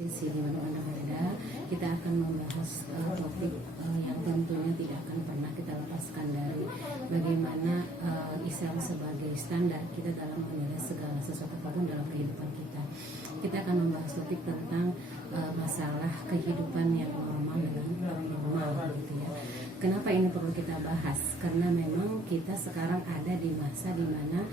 Sesi di mana Anda berada, kita akan membahas topik yang tentunya tidak akan pernah kita lepaskan dari bagaimana Islam sebagai standar kita dalam menilai segala sesuatu apapun dalam kehidupan kita. Kita akan membahas topik tentang masalah kehidupan yang normal dengan normal, gitu ya. Kenapa ini perlu kita bahas? Karena memang kita sekarang ada di masa di mana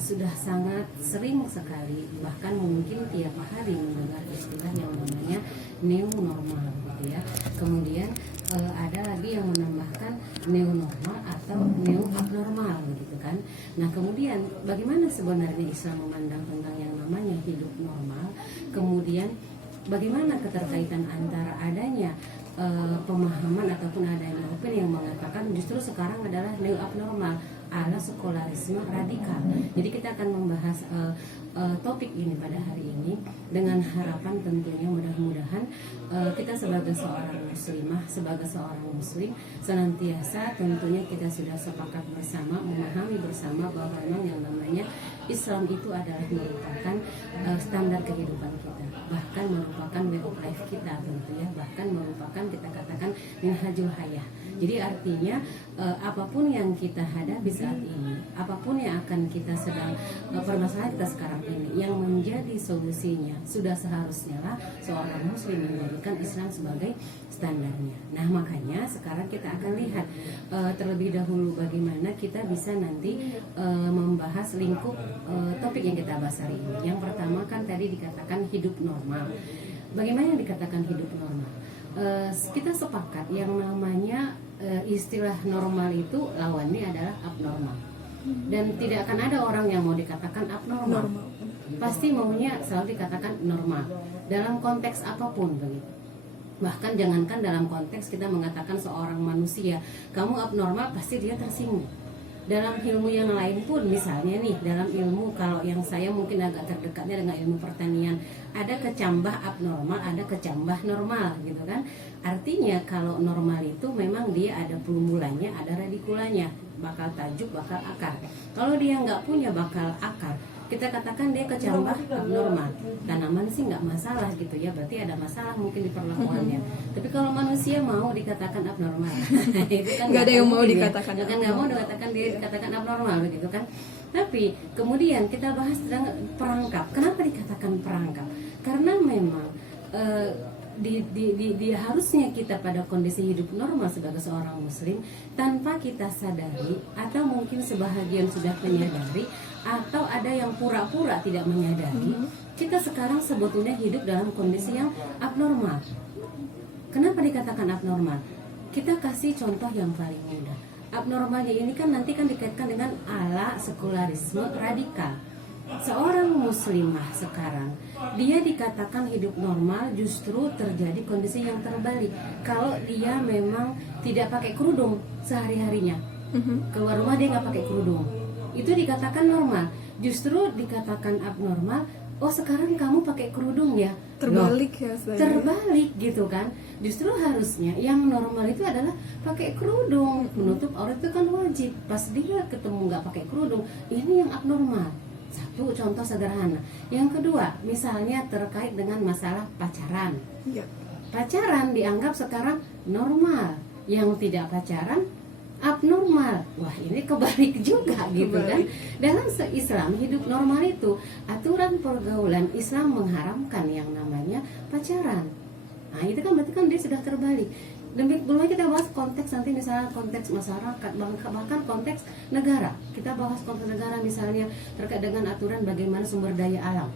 sudah sangat sering sekali, bahkan mungkin tiap hari mendengar istilah yang namanya new normal, gitu ya. Kemudian ada lagi yang menambahkan new normal atau new abnormal, gitu kan. Nah, kemudian bagaimana sebenarnya Islam memandang tentang yang namanya hidup normal? Kemudian bagaimana keterkaitan antara adanya pemahaman ataupun adanya opini yang mengatakan justru sekarang adalah new abnormal ala sekularisme radikal. Jadi kita akan membahas topik ini pada hari ini dengan harapan tentunya mudah-mudahan kita sebagai seorang muslimah, sebagai seorang muslim senantiasa tentunya kita sudah sepakat bersama, memahami bersama bahwa memang yang namanya Islam itu adalah merupakan standar kehidupan kita, bahkan merupakan way of life kita tentunya, bahkan merupakan kita katakan minhajul hayah. Jadi artinya apapun yang kita hadapi saat ini, apapun yang akan kita sedang permasalahan kita sekarang ini, yang menjadi solusinya sudah seharusnya lah seorang muslim menjadikan Islam sebagai standarnya. Nah, makanya sekarang kita akan lihat terlebih dahulu bagaimana kita bisa nanti membahas lingkup topik yang kita bahas hari ini. Yang pertama kan tadi dikatakan hidup normal. Bagaimana yang dikatakan hidup normal? Kita sepakat yang namanya istilah normal itu lawannya adalah abnormal, dan tidak akan ada orang yang mau dikatakan abnormal. Pasti maunya selalu dikatakan normal dalam konteks apapun begitu. Bahkan jangankan dalam konteks kita mengatakan seorang manusia kamu abnormal, pasti dia tersinggung. Dalam ilmu yang lain pun, misalnya nih dalam ilmu, kalau yang saya mungkin agak terdekatnya dengan ilmu pertanian, ada kecambah abnormal, ada kecambah normal, gitu kan. Artinya kalau normal itu memang dia ada pelumbulannya, ada radikulanya, bakal tajuk, bakal akar. Kalau dia nggak punya bakal akar, kita katakan dia kecambah abnormal. Tanaman sih nggak masalah gitu ya, berarti ada masalah mungkin di perlakuannya. Tapi kalau manusia mau dikatakan abnormal, itu kan nggak ada yang mau dikatakan, kan nggak mau dikatakan dia dikatakan abnormal begitu kan. Tapi kemudian kita bahas tentang perangkap. Kenapa dikatakan perangkap? Karena memang harusnya kita pada kondisi hidup normal sebagai seorang muslim, tanpa kita sadari atau mungkin sebahagian sudah menyadari atau ada yang pura-pura tidak menyadari, kita sekarang sebetulnya hidup dalam kondisi yang abnormal. Kenapa dikatakan abnormal? Kita kasih contoh yang paling mudah. Abnormalnya ini kan nanti kan dikaitkan dengan ala sekularisme radikal. Seorang muslimah sekarang, dia dikatakan hidup normal, justru terjadi kondisi yang terbalik. Kalau dia memang tidak pakai kerudung sehari-harinya, keluar rumah dia nggak pakai kerudung, itu dikatakan normal. Justru dikatakan abnormal. Oh, sekarang kamu pakai kerudung ya? Terbalik ya saya. Terbalik gitu kan. Justru harusnya yang normal itu adalah pakai kerudung, menutup aurat itu kan wajib. Pas dia ketemu nggak pakai kerudung, ini yang abnormal. Satu contoh sederhana. Yang kedua, misalnya terkait dengan masalah pacaran. Ya. Pacaran dianggap sekarang normal, yang tidak pacaran abnormal. Wah, ini kebalik juga gitu kan. Dalam Islam hidup normal itu aturan pergaulan Islam mengharamkan yang namanya pacaran. Nah, itu kan berarti kan dia sudah terbalik. Belum kita bahas konteks nanti, misalnya konteks masyarakat, bahkan konteks negara. Kita bahas konteks negara misalnya terkait dengan aturan bagaimana sumber daya alam.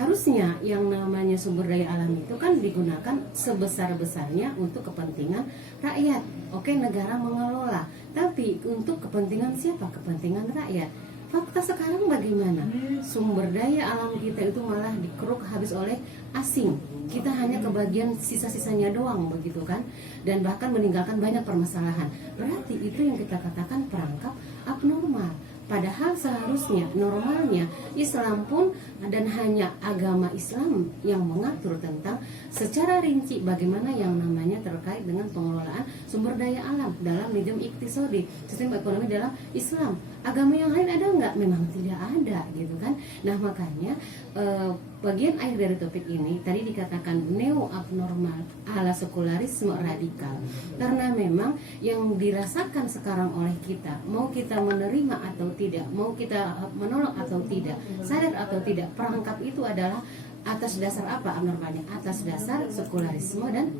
Harusnya yang namanya sumber daya alam itu kan digunakan sebesar-besarnya untuk kepentingan rakyat. Oke, negara mengelola, tapi untuk kepentingan siapa? Kepentingan rakyat. Fakta sekarang bagaimana? Sumber daya alam kita itu malah dikeruk habis oleh asing. Kita hanya kebagian sisa-sisanya doang begitu kan. Dan bahkan meninggalkan banyak permasalahan. Berarti itu yang kita katakan perangkap abnormal. Padahal seharusnya normalnya Islam pun dan hanya agama Islam yang mengatur tentang secara rinci bagaimana yang namanya terkait dengan pengelolaan sumber daya alam dalam nizam iktisadi, sistem ekonomi dalam Islam. Agama yang lain ada nggak? Memang tidak ada gitu kan. Nah makanya bagian akhir dari topik ini tadi dikatakan neo abnormal ala sekularisme radikal, karena memang yang dirasakan sekarang oleh kita, mau kita menerima atau tidak, mau kita menolak atau tidak, sadar atau tidak, perangkap itu adalah atas dasar apa abnormalnya? Atas dasar sekularisme dan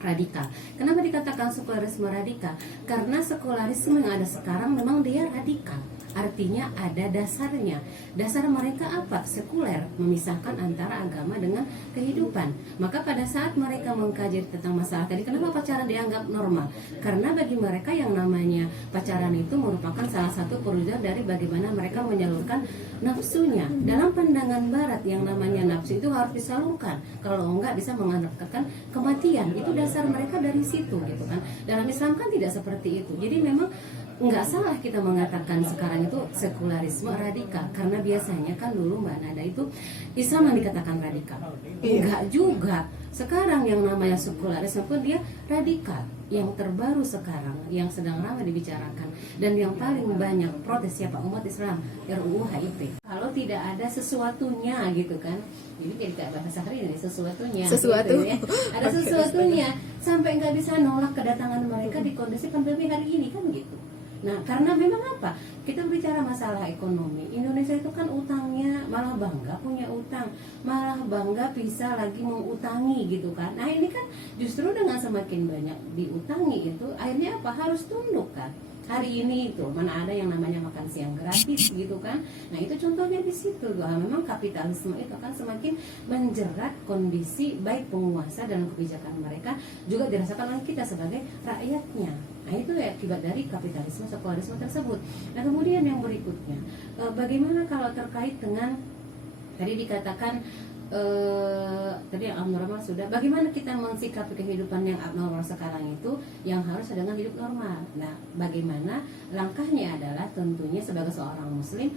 radikal. Kenapa dikatakan sekularisme radikal? Karena sekularisme yang ada sekarang memang dia radikal. Artinya ada dasarnya. Dasar mereka apa? Sekuler, memisahkan antara agama dengan kehidupan. Maka pada saat mereka mengkaji tentang masalah tadi, kenapa pacaran dianggap normal? Karena bagi mereka yang namanya pacaran itu merupakan salah satu perwujudan dari bagaimana mereka menyalurkan nafsunya. Dalam pandangan barat yang namanya nafsu itu harus disalurkan. Kalau enggak bisa mengakibatkan kematian. Itu dasar mereka dari situ gitu kan. Dalam Islam kan tidak seperti itu. Jadi memang nggak salah kita mengatakan sekarang itu sekularisme radikal, karena biasanya kan dulu Mbak Nada itu Islam yang dikatakan radikal. Enggak juga. Sekarang yang namanya sekularisme pun dia radikal. Yang terbaru sekarang yang sedang ramai dibicarakan dan yang paling banyak protes siapa? Umat Islam, RUU HIP. Kalau tidak ada sesuatunya gitu kan. Jadi kayak bahasa hari ini sesuatunya. Sesuatu. Gitu ya. Ada sesuatunya sampai nggak bisa nolak kedatangan mereka di kondisi pandemi hari ini kan gitu. Nah, karena memang apa? Kita bicara masalah ekonomi. Indonesia itu kan utangnya malah bangga punya utang, malah bangga bisa lagi mengutangi gitu kan. Nah, ini kan justru dengan semakin banyak diutangi itu akhirnya apa? Harus tunduk kan. Hari ini itu mana ada yang namanya makan siang gratis gitu kan. Nah, itu contohnya di situ bahwa memang kapitalisme itu kan semakin menjerat kondisi baik penguasa dalam kebijakan mereka juga dirasakan oleh kita sebagai rakyatnya. Nah, itu ya akibat dari kapitalisme sekularisme tersebut. Nah, kemudian yang berikutnya, bagaimana kalau terkait dengan tadi dikatakan tadi yang abnormal sudah, bagaimana kita mensikapi kehidupan yang abnormal sekarang itu yang harus dengan hidup normal. Nah, bagaimana langkahnya adalah tentunya sebagai seorang muslim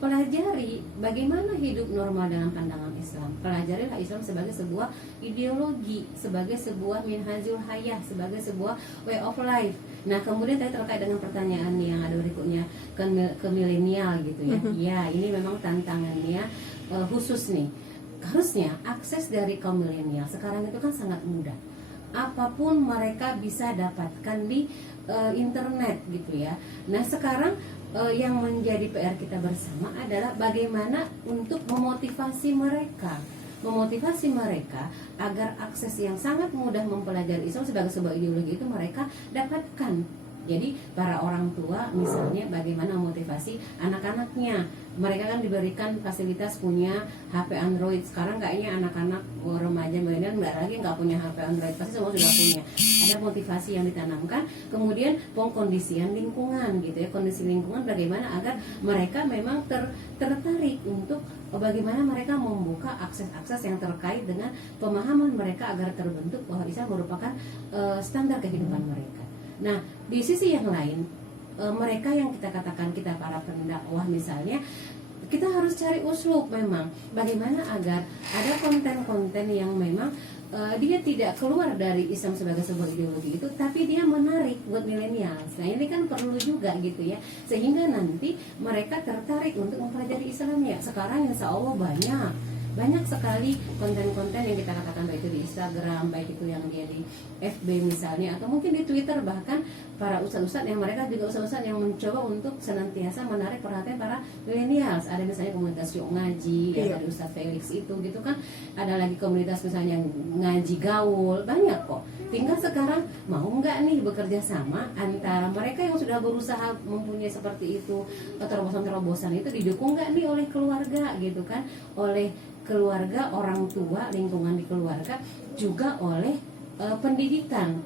pelajari bagaimana hidup normal dalam pandangan Islam. Pelajarilah Islam sebagai sebuah ideologi, sebagai sebuah minhajul hayah, sebagai sebuah way of life. Nah, kemudian tadi terkait dengan pertanyaan yang ada berikutnya ke milenial gitu ya. Ya, ini memang tantangannya khusus nih. Harusnya akses dari kaum milenial sekarang itu kan sangat mudah. Apapun mereka bisa dapatkan di internet gitu ya. Nah, sekarang yang menjadi PR kita bersama adalah bagaimana untuk memotivasi mereka agar akses yang sangat mudah mempelajari Islam sebagai sebuah ideologi itu mereka dapatkan. Jadi para orang tua misalnya bagaimana memotivasi anak-anaknya. Mereka kan diberikan fasilitas punya HP Android. Sekarang kayaknya anak-anak remaja milenial nggak punya HP Android, pasti semua sudah punya. Ada motivasi yang ditanamkan. Kemudian pengkondisian lingkungan gitu ya. Kondisi lingkungan bagaimana agar mereka memang tertarik untuk bagaimana mereka membuka akses-akses yang terkait dengan pemahaman mereka agar terbentuk bahwa Islam merupakan standar kehidupan mereka. Nah, di sisi yang lain, mereka yang kita katakan kita para pendakwah misalnya, kita harus cari uslub memang bagaimana agar ada konten-konten yang memang dia tidak keluar dari Islam sebagai sebuah ideologi itu, tapi dia menarik buat milenial. Nah, ini kan perlu juga gitu ya, sehingga nanti mereka tertarik untuk mempelajari Islamnya. Sekarang insya Allah banyak sekali konten-konten yang kita katakan, baik itu di Instagram, baik itu yang dia di FB misalnya, atau mungkin di Twitter, bahkan para ustadz-ustadz yang mereka juga ustadz-ustadz yang mencoba untuk senantiasa menarik perhatian para millennials. Ada misalnya komunitas Yuk Ngaji, ya dari Ustadz Felix itu gitu kan. Ada lagi komunitas misalnya yang ngaji gaul, banyak kok. Tinggal sekarang mau nggak nih bekerja sama antara mereka yang sudah berusaha mempunyai seperti itu, terobosan-terobosan itu didukung nggak nih oleh keluarga gitu kan, oleh keluarga, orang tua, lingkungan di keluarga, juga oleh pendidikan.